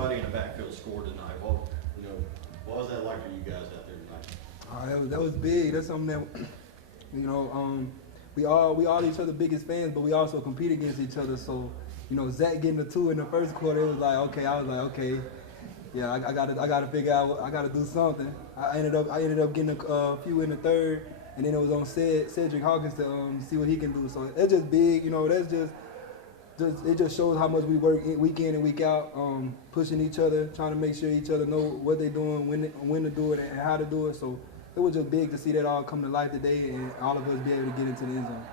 everybody in the backfield scored tonight. What was that like for you guys out there tonight? That was big. That's something that, we all each other biggest fans, but we also compete against each other. So, Zach getting the 2 in the first quarter, it was like, okay. I was like, okay, yeah, I gotta figure out. I gotta do something. I ended up getting a few in the third, and then it was on Cedric Hawkins to see what he can do. So it's just big. That's just it just shows how much we work week in and week out, pushing each other, trying to make sure each other know what they're doing, when to do it, and how to do it. So it was just big to see that all come to life today, and all of us be able to get into the end zone.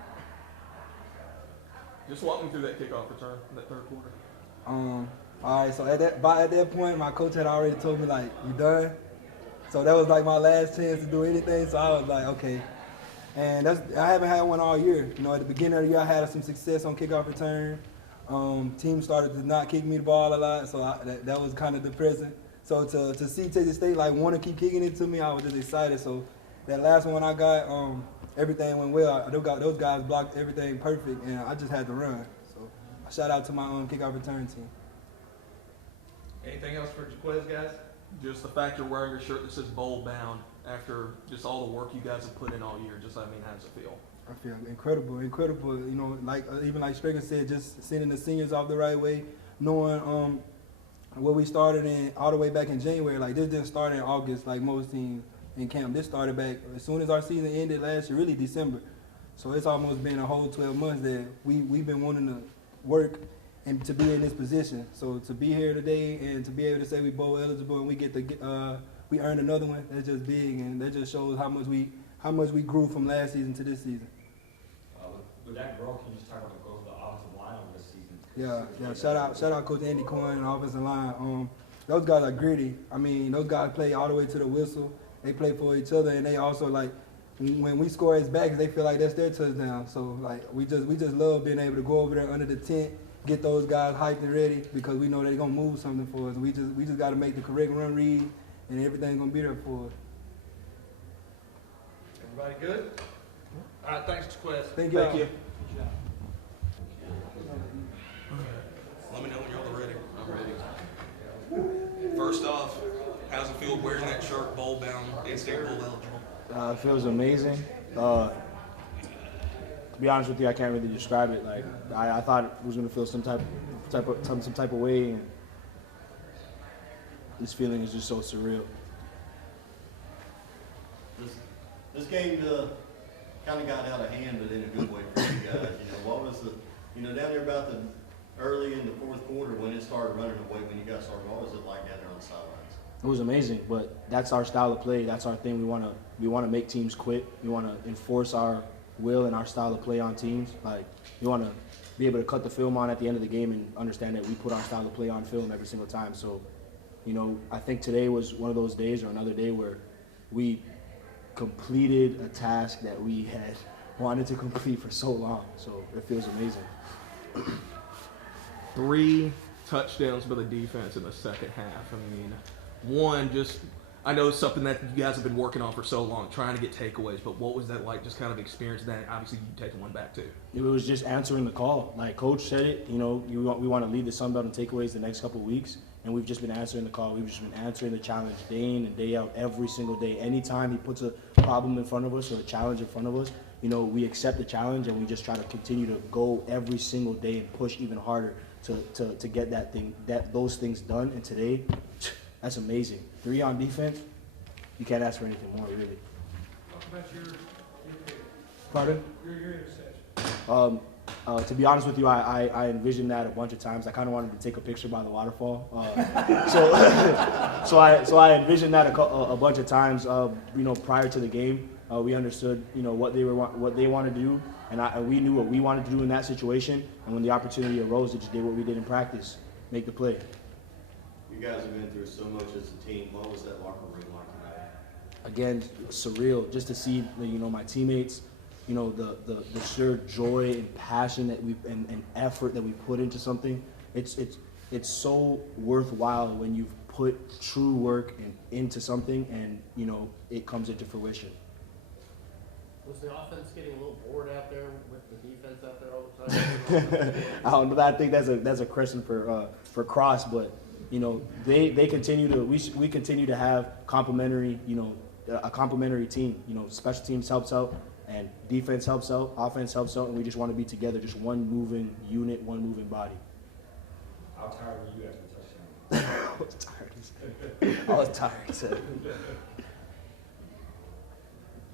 Just walk me through that kickoff return, that third quarter. All right, so at that point, my coach had already told me, like, you done? So that was like my last chance to do anything, so I was like, okay. And I haven't had one all year. At the beginning of the year, I had some success on kickoff return. Team started to not kick me the ball a lot, so that was kind of depressing. So to see Texas State want to keep kicking it to me, I was just excited. So that last one I got, everything went well. Those guys blocked everything perfect, and I just had to run. So shout out to my kickoff return team. Anything else for Jaquez, guys? Just the fact you're wearing a shirt that says bowl bound after just all the work you guys have put in all year. How does it feel? I feel incredible. Even like Straker said, just sending the seniors off the right way, knowing what we started in all the way back in January. Like, this didn't start in August like most teams in camp. This started back as soon as our season ended last year, really December. So it's almost been a whole 12 months that we've been wanting to work and to be in this position. So to be here today and to be able to say we bowl eligible and we get to we earned another one, that's just big, and that just shows how much we grew from last season to this season. With that growth, can you just talk about the growth of the offensive line over this season? Yeah. Shout out Coach Andy Coyne and offensive line. Those guys are gritty. I mean, those guys play all the way to the whistle. They play for each other, and they also, like, when we score as backs, they feel like that's their touchdown. So, like, we just love being able to go over there under the tent, get those guys hyped and ready, because we know they're gonna move something for us. We just got to make the correct run read, and everything's gonna be there for us. Everybody good? All right, thanks, Jaquez. Thank you. Thank you. Let me know when y'all are ready. I'm ready. First off, how's it feel wearing that shirt, bowl bound, in-state bowl eligible? It feels amazing. To be honest with you, I can't really describe it. Like, I thought it was gonna feel some type of way, and this feeling is just so surreal. This game kind of got out of hand, but in a good way for you guys. What was down there about the early in the fourth quarter when it started running away, when you guys started, what was it like down there on the sidelines? It was amazing, but that's our style of play. That's our thing. We want to make teams quit. We want to enforce our will and our style of play on teams. Like, we want to be able to cut the film on at the end of the game and understand that we put our style of play on film every single time. So, I think today was one of those days, or another day, where we completed a task that we had wanted to complete for so long. So it feels amazing. 3 touchdowns by the defense in the second half. I know it's something that you guys have been working on for so long, trying to get takeaways, but what was that like, just kind of experiencing that? Obviously, you taking one back, too. It was just answering the call. Like Coach said it, we want to lead the Sun Belt in takeaways the next couple of weeks, and we've just been answering the call. We've just been answering the challenge day in and day out, every single day. Anytime he puts a problem in front of us or a challenge in front of us, we accept the challenge, and we just try to continue to go every single day and push even harder to get those things done. And today, that's amazing. 3 on defense. You can't ask for anything more, really. Talk about your Pardon? Your interception. To be honest with you, I envisioned that a bunch of times. I kind of wanted to take a picture by the waterfall. So I envisioned that a bunch of times. Prior to the game, we understood what they wanted to do, and we knew what we wanted to do in that situation. And when the opportunity arose, they just did what we did in practice, make the play. You guys have been through so much as a team. What was that locker room like tonight? Again, surreal, just to see my teammates, the sheer joy and passion that and effort that we put into something. It's so worthwhile when you've put true work into something and it comes into fruition. Was the offense getting a little bored out there with the defense out there all the time? I don't know. I think that's a question for Cross, but you know, they continue to we continue to have complementary, you know, a complementary team. You know, special teams helps out, and defense helps out, offense helps out, and we just want to be together, just one moving unit, one moving body. How tired were you after the touchdown? I was tired. I was tired. So.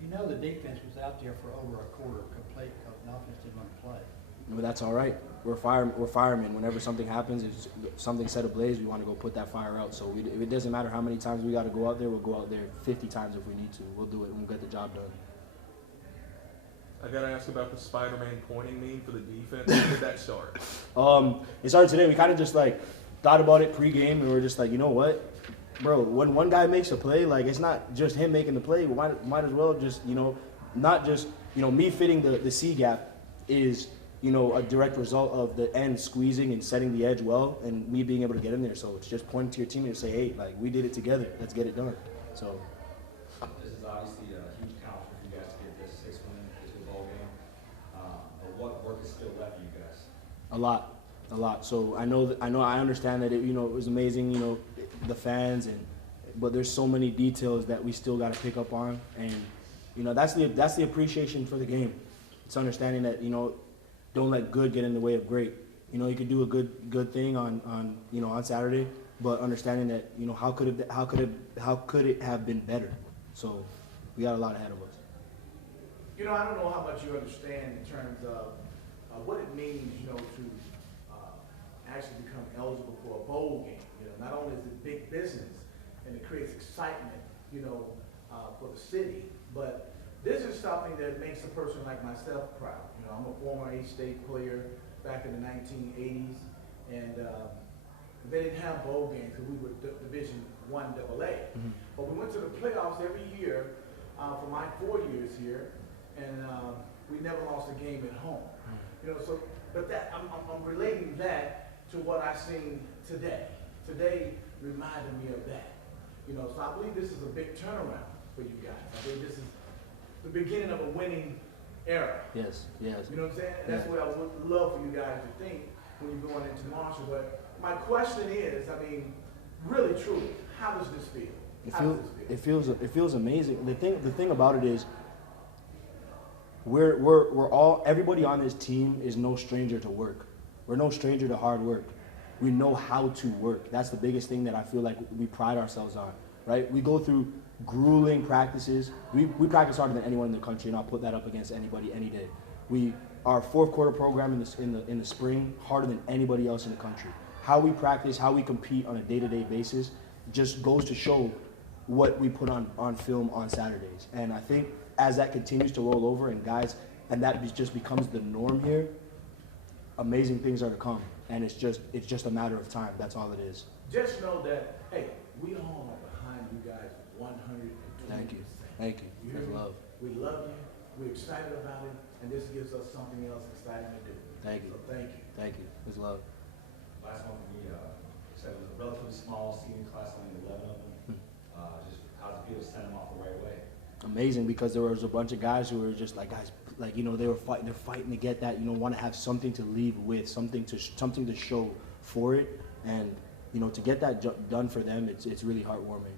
You know the defense was out there for over a quarter complete because the offense didn't want to play. But that's all right. We're firemen. Whenever something happens, if something set ablaze, we want to go put that fire out. So it doesn't matter how many times we got to go out there. We'll go out there 50 times if we need to. We'll do it and we'll get the job done. I gotta ask about the Spider-Man pointing meme for the defense. When did that start? It started today. We kind of just like thought about it pregame, and we were just like, you know what, bro? When one guy makes a play, like it's not just him making the play. We might as well just, you know, not just, you know, me fitting the C gap is, you know, a direct result of the end squeezing and setting the edge well, and me being able to get in there. So it's just pointing to your team and say, hey, like we did it together. Let's get it done. So. This is obviously a huge accomplishment for you guys to get this 6-win into a bowl game. But what work is still left for you guys? A lot. So I understand that it was amazing, you know, the fans but there's so many details that we still got to pick up on, and you know that's the appreciation for the game. It's understanding that, you know, don't let good get in the way of great. You know, you could do a good thing on Saturday, but understanding that, you know, how could it have been better? So we got a lot ahead of us. You know, I don't know how much you understand in terms of what it means, you know, to actually become eligible for a bowl game. You know, not only is it big business and it creates excitement, you know, for the city, but this is something that makes a person like myself proud. You know, I'm a former A-State player back in the 1980s, and they didn't have bowl games because we were Division I AA. But we went to the playoffs every year for my 4 years here, and we never lost a game at home. You know, so but that I'm relating that to what I seen today. Today reminded me of that. You know, so I believe this is a big turnaround for you guys. I believe this is the beginning of a winning era. Yes. You know what I'm saying? And that's what I would love for you guys to think when you're going into Marshall. But my question is, I mean, really, truly, how does this feel? It feels amazing. The thing about it is, we're all, everybody on this team is no stranger to work. We're no stranger to hard work. We know how to work. That's the biggest thing that I feel like we pride ourselves on, right? We go through grueling practices. We practice harder than anyone in the country, and I'll put that up against anybody any day. Our fourth quarter program in the spring, harder than anybody else in the country. How we practice, how we compete on a day-to-day basis just goes to show what we put on film on Saturdays. And I think as that continues to roll over and that just becomes the norm here, amazing things are to come. And it's just a matter of time. That's all it is. Just know that, hey, we all are behind you guys 120%. Thank you. That's love. We love you. We're excited about it, and this gives us something else exciting to do. Thank you. So thank you. It's love. Last one for me, said it was a relatively small senior class, only 11 of them. Just how's it feel to send them off the right way? Amazing, because there was a bunch of guys who were just like, guys, like, you know, they're fighting to get that, you know, want to have something to leave with, something to show for it, and you know, to get that done for them, it's really heartwarming.